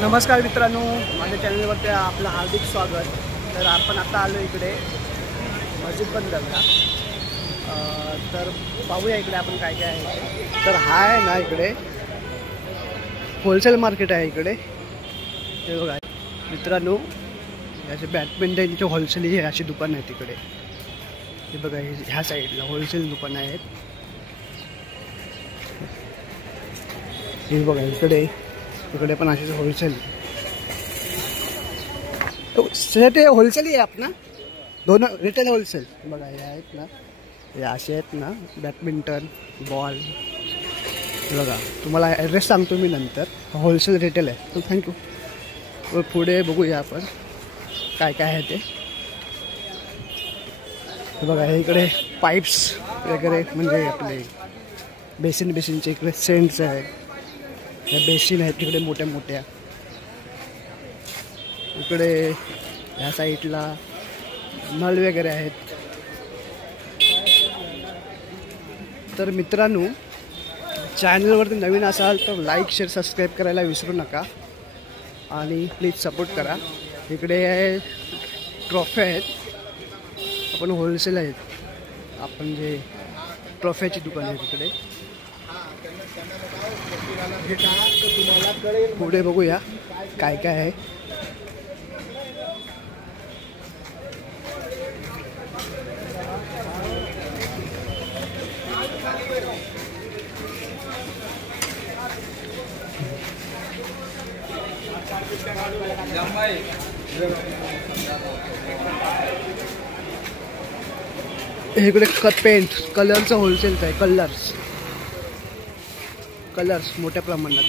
नमस्कार मित्रांनो, माझ्या चॅनलवरती आपलं हार्दिक स्वागत। तर आपण आता आलो इकडे मस्जिद बंदरला। तर पाहूया इकडे आपण काय काय आहे। तर हा आहे ना, इकडे होलसेल मार्केट आहे इकडे। हे बघा मित्रांनो, याचे बॅडमिंटनचे होलसेल ही अशी दुकान आहे तिकडे। हे बघा, ह्या साईडला होलसेल दुकान आहेत। हे बघा इकडे पण अशीच होलसेल। सर ते होलसेल ही आहे अपना दोनों रिटेल होलसेल। बघा हे आहेत ना, हे असे आहेत ना बॅडमिंटन बॉल। बघा तुम्हाला ॲड्रेस सांगतो मी नंतर। होलसेल रिटेल आहे तो। थँक्यू। व पुढे बघूया आपण काय काय आहे ते। बघा हे इकडे पाईप्स वगैरे, म्हणजे आपले बेसिनचे इकडे सेंट्स आहेत। या बेसिन आहेत तिकडे मोठ्या मोठ्या। इकडे ह्या साईडला नळ वगैरे आहेत। तर मित्रांनो, चॅनलवरती नवीन असाल तर लाईक शेअर सबस्क्राईब करायला विसरू नका आणि प्लीज सपोर्ट करा। इकडे ट्रॉफी आहेत, आपण होलसेल आहेत। आपण जे ट्रॉफ्याची दुकान आहे तिकडे। पुढे बघूया काय काय आहे। इकडे पेंट कलरचं होलसेलचं आहे। कलर्स मोठ्या प्रमाणात।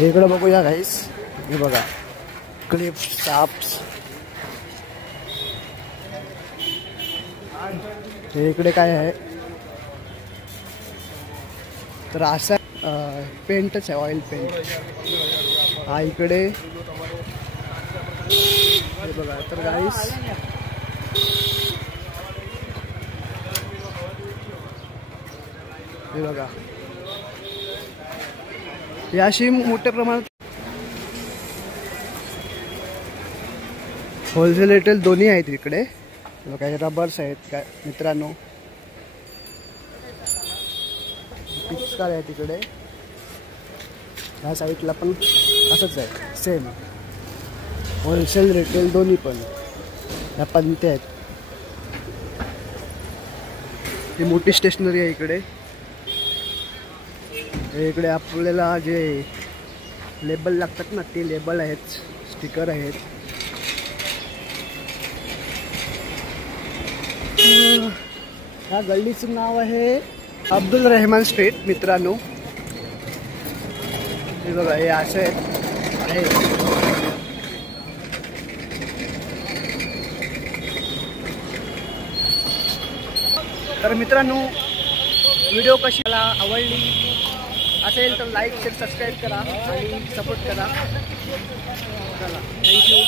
इकडे बघूया गाईस, हे बघा क्लिप्स साप्स। हे इकडे काय आहे, तर असा पेंटच आहे, ऑइल पेंट। हा इकडे हे बघा। तर गाईस हे बघा, याशी मोठ्या प्रमाणात होलसेल रिटेल दोन्ही आहेत इकडे। काही रबर्स आहेत काय मित्रांनो, पिचकार आहे तिकडे। ह्या साईडला पण असंच आहे, सेम होलसेल रिटेल दोन्ही पण। ह्या पंते आहेत। ही मोठी स्टेशनरी आहे इकडे। इकडे आपल्याला जे लेबल लागतात ना, ते लेबल आहेत, स्टिकर आहेत। ह्या गल्लीचं नाव आहे अब्दुल रहमान स्ट्रीट मित्रांनो। हे बघा, हे असे आहे। तर मित्रांनो, व्हिडिओ कशी आवडली असेल तर लाईक शेअर सबस्क्राईब करा आणि सपोर्ट करा। चला, थँक्यू।